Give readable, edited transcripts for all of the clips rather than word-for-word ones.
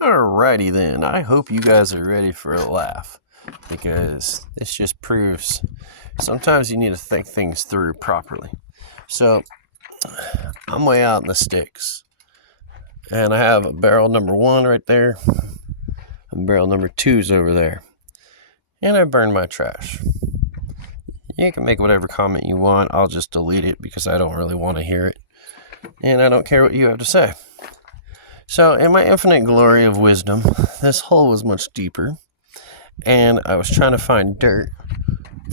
Alrighty then, I hope you guys are ready for a laugh, because this just proves sometimes you need to think things through properly. So, I'm way out in the sticks, and I have a barrel number 1 right there, and barrel number 2's over there, and I burned my trash. You can make whatever comment you want, I'll just delete it because I don't really want to hear it, and I don't care what you have to say. So, in my infinite glory of wisdom, this hole was much deeper, and I was trying to find dirt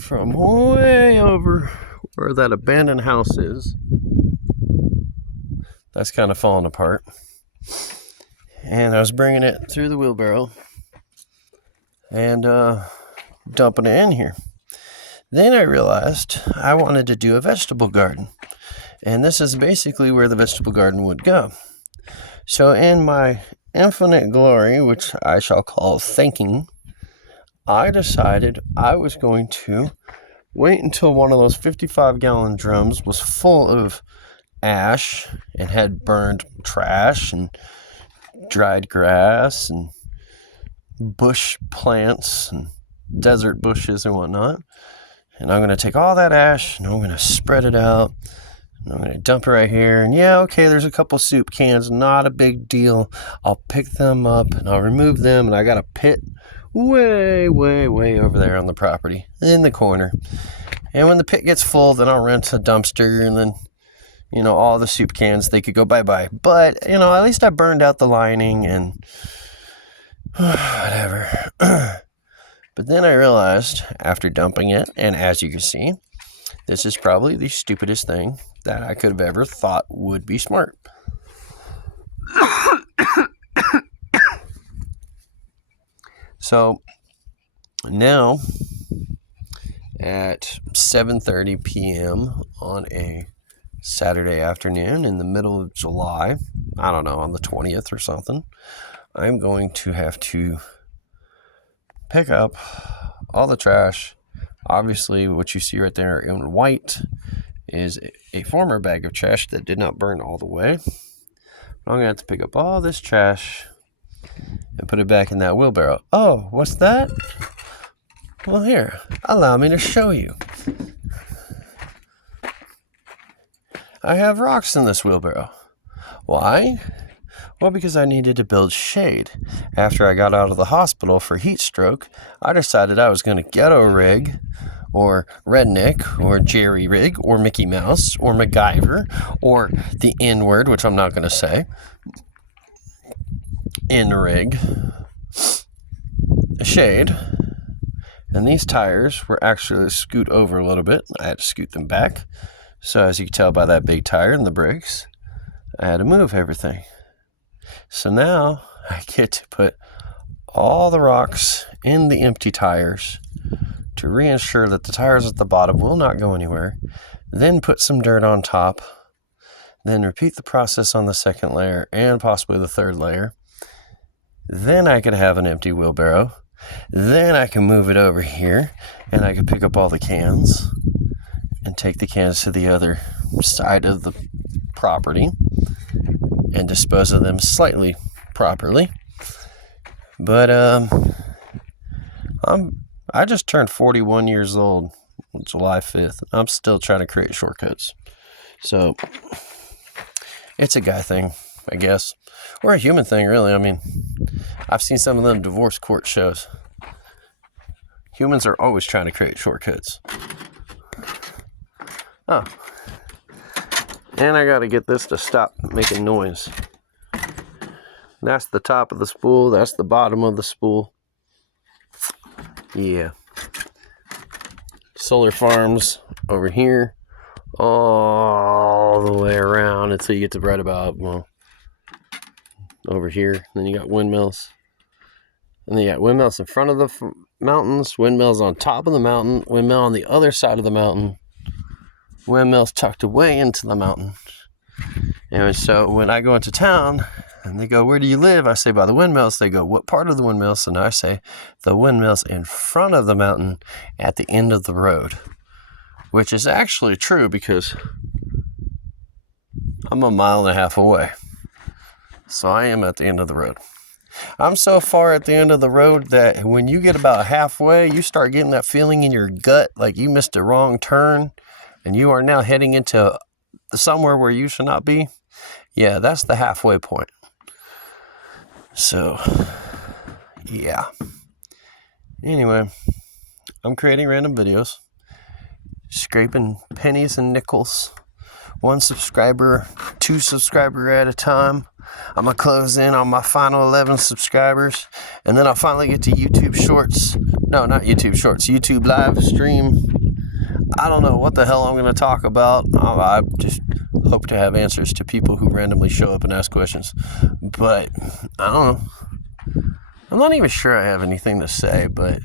from way over where that abandoned house is. That's kind of falling apart. And I was bringing it through the wheelbarrow and dumping it in here. Then I realized I wanted to do a vegetable garden, and this is basically where the vegetable garden would go. So in my infinite glory, which I shall call thinking, I decided I was going to wait until one of those 55-gallon drums was full of ash and had burned trash and dried grass and bush plants and desert bushes and whatnot. And I'm going to take all that ash and I'm going to spread it out. I'm going to dump it right here. And yeah, okay, there's a couple soup cans. Not a big deal. I'll pick them up and I'll remove them. And I got a pit way over there on the property in the corner. And when the pit gets full, then I'll rent a dumpster. And then, all the soup cans, they could go bye-bye. But, at least I burned out the lining and whatever. But then I realized after dumping it, and as you can see, this is probably the stupidest thing that I could have ever thought would be smart. So now at 7:30 p.m. on a Saturday afternoon in the middle of July, I don't know, on the 20th or something, I'm going to have to pick up all the trash. Obviously, what you see right there in white is a former bag of trash that did not burn all the way. I'm going to have to pick up all this trash and put it back in that wheelbarrow. Oh, what's that? Well, here, allow me to show you. I have rocks in this wheelbarrow. Why? Well, because I needed to build shade. After I got out of the hospital for heat stroke, I decided I was going to ghetto rig, or redneck, or jerry rig, or Mickey Mouse, or MacGyver, or the N-word, which I'm not going to say. N-rig. A shade. And these tires were actually scoot over a little bit. I had to scoot them back. So as you can tell by that big tire and the brakes, I had to move everything. So now I get to put all the rocks in the empty tires to reassure that the tires at the bottom will not go anywhere. Then put some dirt on top. Then repeat the process on the second layer and possibly the third layer. Then I could have an empty wheelbarrow. Then I can move it over here and I can pick up all the cans and take the cans to the other side of the property and dispose of them slightly properly. But I just turned 41 years old on July 5th. I'm still trying to create shortcuts. So it's a guy thing, I guess. Or a human thing, really. I mean, I've seen some of them divorce court shows. Humans are always trying to create shortcuts. Oh. And I gotta get this to stop making noise. That's the top of the spool. That's the bottom of the spool. Yeah. Solar farms over here. All the way around until you get to right about, over here. Then you got windmills. And then you got windmills in front of the mountains. Windmills on top of the mountain. Windmill on the other side of the mountain. Windmills tucked away into the mountain. And so when I go into town and they go, where do you live? I say, by the windmills. They go, what part of the windmills? And I say, the windmills in front of the mountain at the end of the road. Which is actually true because I'm 1.5 miles away. So I am at the end of the road. I'm so far at the end of the road that when you get about halfway, you start getting that feeling in your gut like you missed a wrong turn and you are now heading into somewhere where you should not be. Yeah, that's the halfway point. So, yeah. Anyway, I'm creating random videos, scraping pennies and nickels, 1 subscriber, 2 subscriber at a time. I'm going to close in on my final 11 subscribers, and then I'll finally get to YouTube Shorts. No, not YouTube Shorts, YouTube live stream. I don't know what the hell I'm going to talk about. I just hope to have answers to people who randomly show up and ask questions. But, I don't know. I'm not even sure I have anything to say, but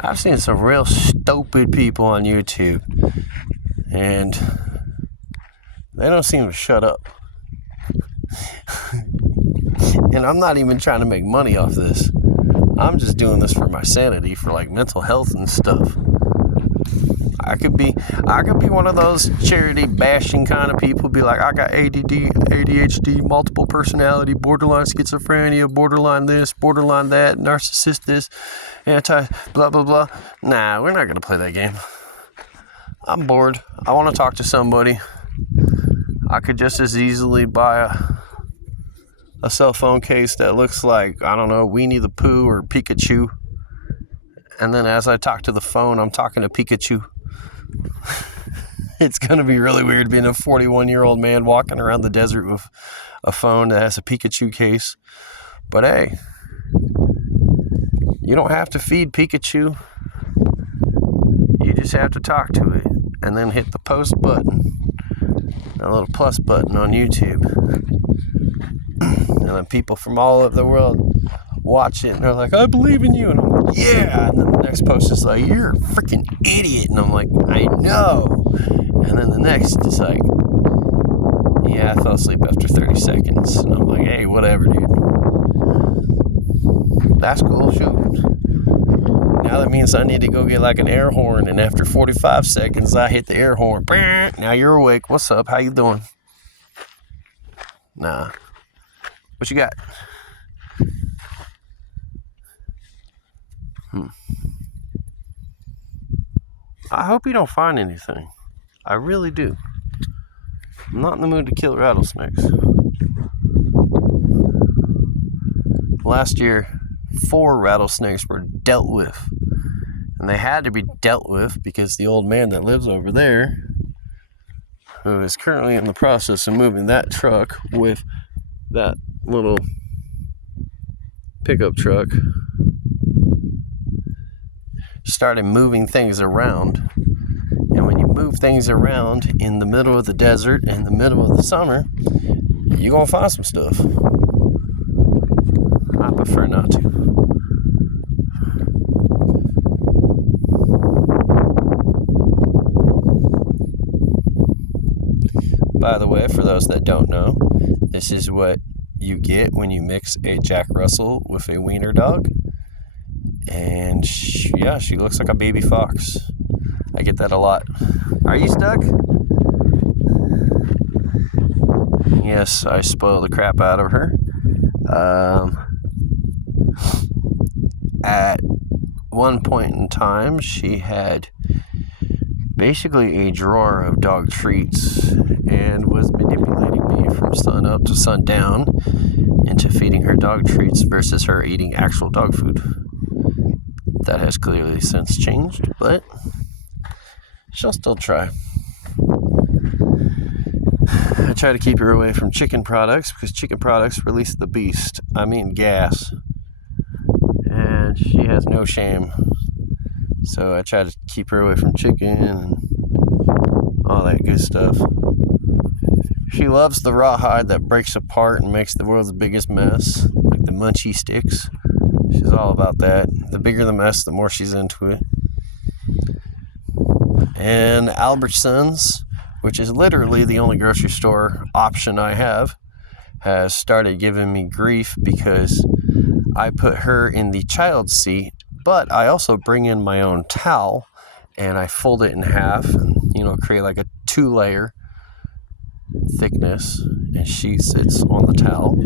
I've seen some real stupid people on YouTube, and they don't seem to shut up. And I'm not even trying to make money off this. I'm just doing this for my sanity, for like mental health and stuff. I could be one of those charity bashing kind of people, be like, I got ADD, ADHD, multiple personality, borderline schizophrenia, borderline this, borderline that, narcissist this, anti blah blah blah. Nah, we're not gonna play that game. I'm bored. I want to talk to somebody. I could just as easily buy a cell phone case that looks like, I don't know, Winnie the Pooh or Pikachu. And then as I talk to the phone, I'm talking to Pikachu. It's going to be really weird being a 41-year-old man walking around the desert with a phone that has a Pikachu case. But hey, you don't have to feed Pikachu. You just have to talk to it and then hit the post button, that little plus button on YouTube. And then people from all over the world watch it and they're like, I believe in you. And I'm like, yeah. And then the next post is like, you're a freaking idiot. And I'm like, I know. And then the next is like, yeah, I fell asleep after 30 seconds. And I'm like, hey, whatever, dude. That's cool, shoot. Now that means I need to go get like an air horn. And after 45 seconds, I hit the air horn. Now you're awake. What's up? How you doing? Nah. What you got? I hope you don't find anything. I really do. I'm not in the mood to kill rattlesnakes. Last year, 4 rattlesnakes were dealt with. And they had to be dealt with because the old man that lives over there, who is currently in the process of moving that truck with that little pickup truck, started moving things around. And when you move things around in the middle of the desert, in the middle of the summer, you're going to find some stuff. I prefer not to. By the way, for those that don't know, this is what you get when you mix a Jack Russell with a wiener dog. And she looks like a baby fox. I get that a lot. Are you stuck? Yes, I spoil the crap out of her. At one point in time, she had basically a drawer of dog treats and was manipulating me from sun up to sundown into feeding her dog treats versus her eating actual dog food. That has clearly since changed, but she'll still try. I try to keep her away from chicken products because chicken products release the beast. I mean gas. And she has no shame. So I try to keep her away from chicken and all that good stuff. She loves the rawhide that breaks apart and makes the world's biggest mess, like the munchie sticks. She's all about that. The bigger the mess, the more she's into it. And Albertsons, which is literally the only grocery store option I have, has started giving me grief because I put her in the child seat, but I also bring in my own towel and I fold it in half and, create like a 2-layer thickness. and she sits on the towel,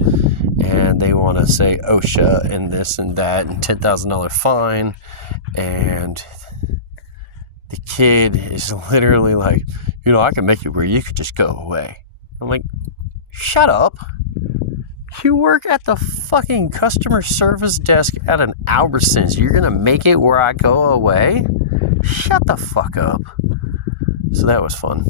and they want to say OSHA and this and that and $10,000 fine, and the kid is literally like, I can make it where you could just go away. I'm like, shut up. You work at the fucking customer service desk at an Albertsons. You're going to make it where I go away? Shut the fuck up. So that was fun.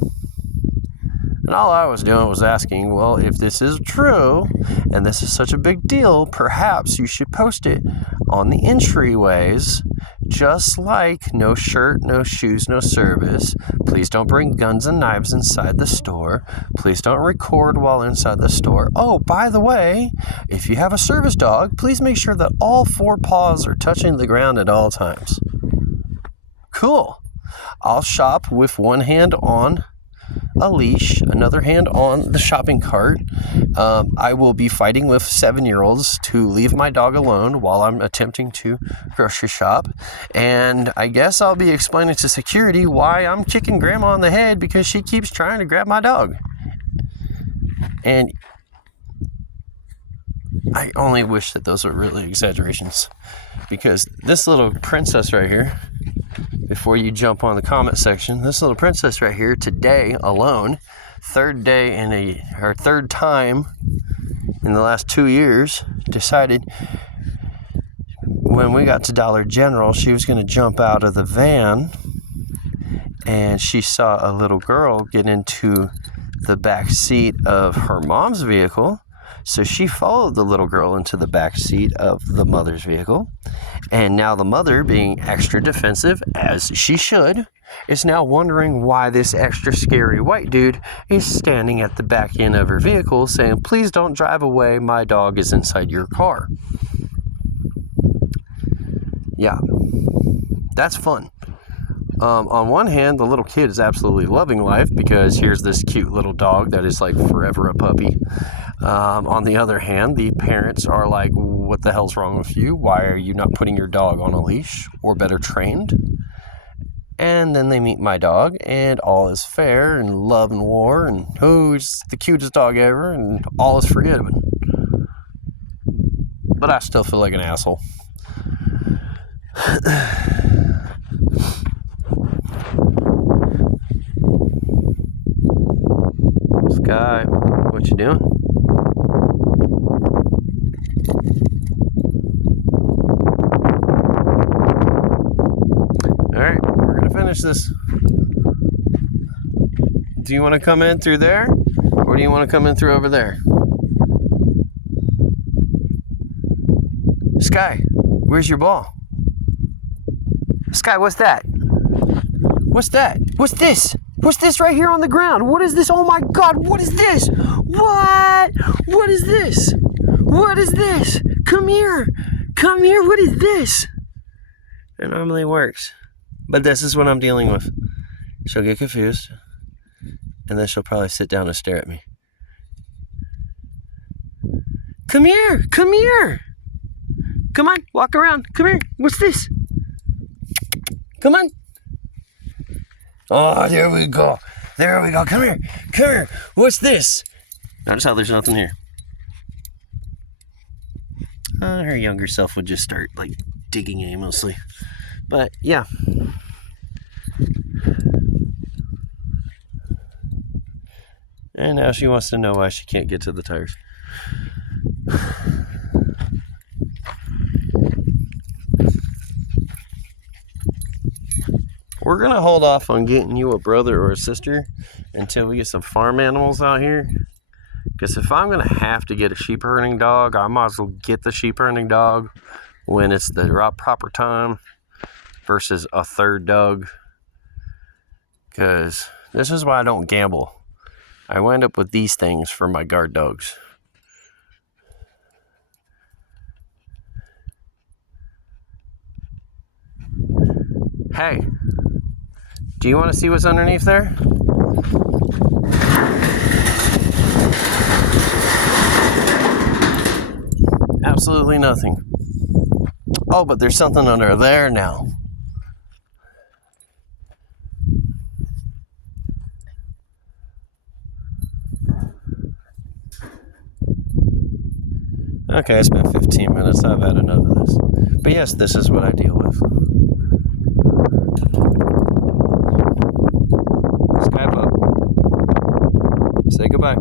And all I was doing was asking, well, if this is true and this is such a big deal, perhaps you should post it on the entryways, just like no shirt, no shoes, no service. Please don't bring guns and knives inside the store. Please don't record while inside the store. Oh, by the way, if you have a service dog, please make sure that all 4 paws are touching the ground at all times. Cool. I'll shop with one hand on a leash, another hand on the shopping cart. I will be fighting with 7-year-olds to leave my dog alone while I'm attempting to grocery shop. And I guess I'll be explaining to security why I'm kicking grandma in the head because she keeps trying to grab my dog. And I only wish that those were really exaggerations, because this little princess right here, before you jump on the comment section, this little princess right here today alone, third time in the last 2 years, decided when we got to Dollar General, she was going to jump out of the van, and she saw a little girl get into the back seat of her mom's vehicle. So she followed the little girl into the back seat of the mother's vehicle. And now the mother, being extra defensive, as she should, is now wondering why this extra scary white dude is standing at the back end of her vehicle saying, please don't drive away, my dog is inside your car. Yeah, that's fun. On one hand, the little kid is absolutely loving life because here's this cute little dog that is like forever a puppy. On the other hand, the parents are like, what the hell's wrong with you? Why are you not putting your dog on a leash or better trained? And then they meet my dog, and all is fair and love and war, and who's the cutest dog ever, and all is forgiven. But I still feel like an asshole. Sky, what you doing? Alright, we're gonna finish this. Do you want to come in through there? Or do you want to come in through over there? Sky, where's your ball? Sky, what's that? What's that? What's this? What's this right here on the ground? What is this? Oh my God, what is this? What? What is this? What is this? Come here. Come here. What is this? It normally works. But this is what I'm dealing with. She'll get confused. And then she'll probably sit down and stare at me. Come here. Come here. Come on. Walk around. Come here. What's this? Come on. Oh, there we go. There we go. Come here. Come here. What's this? Notice how there's nothing here. Her younger self would just start, like, digging aimlessly. But, yeah. And now she wants to know why she can't get to the tires. We're going to hold off on getting you a brother or a sister until we get some farm animals out here. Because if I'm going to have to get a sheep herding dog, I might as well get the sheep herding dog when it's the proper time versus a third dog. Because this is why I don't gamble. I wind up with these things for my guard dogs. Hey, do you want to see what's underneath there? Absolutely nothing. Oh, but there's something under there now. Okay, it's been 15 minutes. I've had enough of this. But yes, this is what I deal with. Skype up. Say goodbye.